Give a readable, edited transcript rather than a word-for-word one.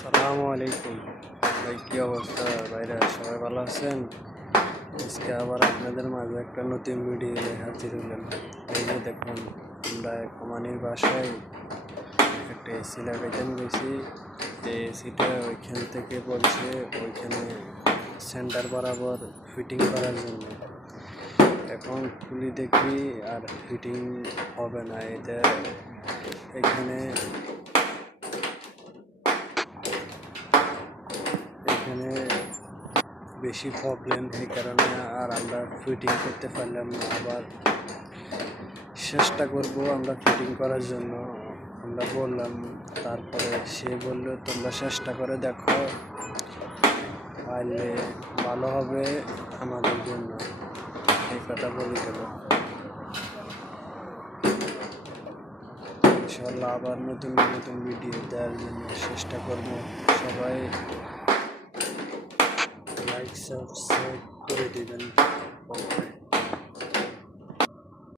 আসসালামু আলাইকুম ভাই, কী অবস্থা ভাইরা? সবাই ভালো আছেন? আজকে আবার আপনাদের মাঝে একটা নতুন ভিডিও নিয়ে হাজির হলাম। এই যে দেখুন, আমরা কমানির বাসায় একটা এসি লাগাইতে গেছি। এসিটা ওইখান থেকে বলছে ওইখানে সেন্টার বরাবর ফিটিং করার জন্য। এখন খুলি দেখি আর ফিটিং হবে না। এটা এখানে এখানে বেশি প্রবলেম, এই কারণে আর আমরা ফিটিং করতে পারলাম না। আবার চেষ্টা করব আমরা ফিটিং করার জন্য, আমরা বললাম। তারপরে সে বলল তোমরা চেষ্টা করে দেখো, পারলে ভালো হবে আমাদের জন্য, এই কথা বলে গেল। ইনশাল্লাহ আবার নতুন নতুন ভিডিও দেওয়ার জন্য চেষ্টা করব। সবাই লাইক সাবস্ক্রাইব করে দেবেন।